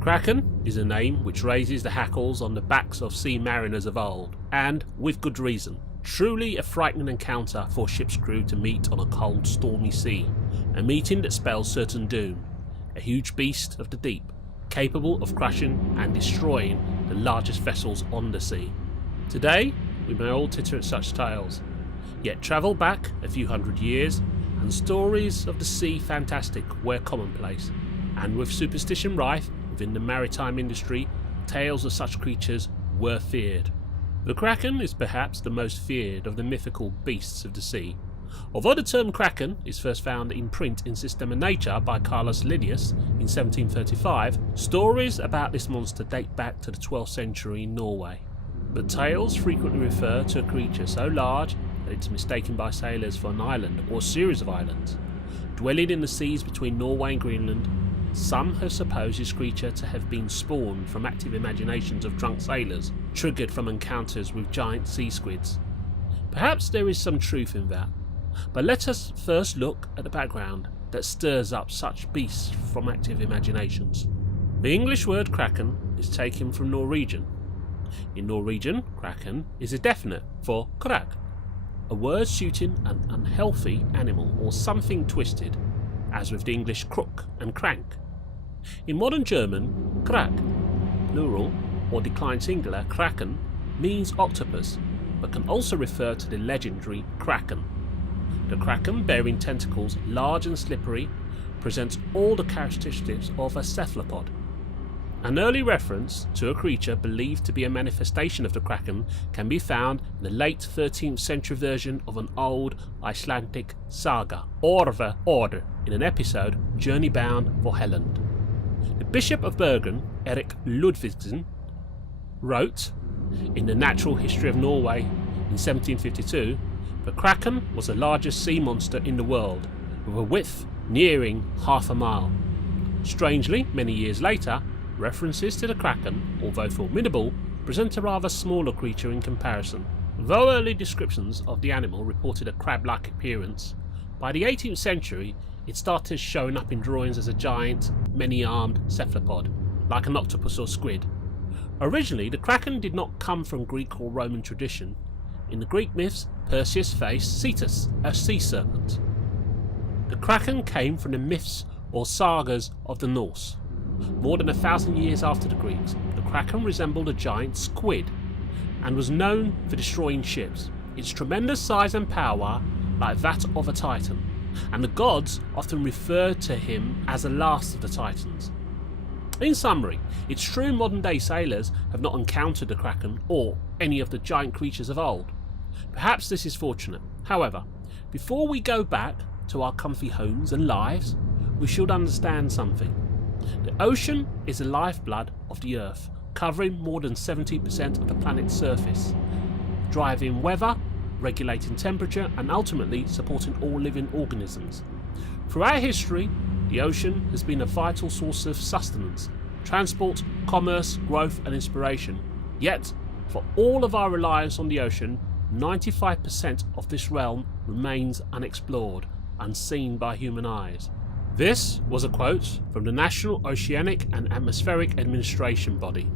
Kraken is a name which raises the hackles on the backs of sea mariners of old, and with good reason. Truly a frightening encounter for ship's crew to meet on a cold, stormy sea, a meeting that spells certain doom, a huge beast of the deep, capable of crushing and destroying the largest vessels on the sea. Today, we may all titter at such tales, yet travel back a few hundred years, and stories of the sea fantastic were commonplace, and with superstition rife within the maritime industry, tales of such creatures were feared. The Kraken is perhaps the most feared of the mythical beasts of the sea. Although the term Kraken is first found in print in Systema Nature by Carolus Linnaeus in 1735, stories about this monster date back to the 12th century in Norway. But tales frequently refer to a creature so large that it is mistaken by sailors for an island or a series of islands. Dwelling in the seas between Norway and Greenland, some have supposed this creature to have been spawned from active imaginations of drunk sailors, triggered from encounters with giant sea squids. Perhaps there is some truth in that, but let us first look at the background that stirs up such beasts from active imaginations. The English word Kraken is taken from Norwegian. In Norwegian, Kraken is a definite for krak, a word suiting an unhealthy animal or something twisted, as with the English crook and crank. In modern German, krak, plural or declined singular, Kraken, means octopus, but can also refer to the legendary Kraken. The Kraken, bearing tentacles large and slippery, presents all the characteristics of a cephalopod. An early reference to a creature believed to be a manifestation of the Kraken can be found in the late 13th century version of an old Icelandic saga, Orve Order, in an episode Journey Bound for Helland. The Bishop of Bergen, Erik Ludvigsen, wrote in the Natural History of Norway in 1752, the Kraken was the largest sea monster in the world, with a width nearing half a mile. Strangely, many years later, references to the Kraken, although formidable, present a rather smaller creature in comparison. Though early descriptions of the animal reported a crab-like appearance, by the 18th century it started showing up in drawings as a giant, many-armed cephalopod, like an octopus or squid. Originally, the Kraken did not come from Greek or Roman tradition. In the Greek myths, Perseus faced Cetus, a sea serpent. The Kraken came from the myths or sagas of the Norse. More than 1,000 years after the Greeks, the Kraken resembled a giant squid and was known for destroying ships. Its tremendous size and power, like that of a titan, and the gods often referred to him as the last of the titans. In summary, it's true modern-day sailors have not encountered the Kraken or any of the giant creatures of old. Perhaps this is fortunate. However, before we go back to our comfy homes and lives, we should understand something. The ocean is the lifeblood of the Earth, covering more than 70% of the planet's surface, driving weather, regulating temperature, and ultimately supporting all living organisms. Throughout history, the ocean has been a vital source of sustenance, transport, commerce, growth, and inspiration. Yet, for all of our reliance on the ocean, 95% of this realm remains unexplored, unseen by human eyes. This was a quote from the National Oceanic and Atmospheric Administration Body.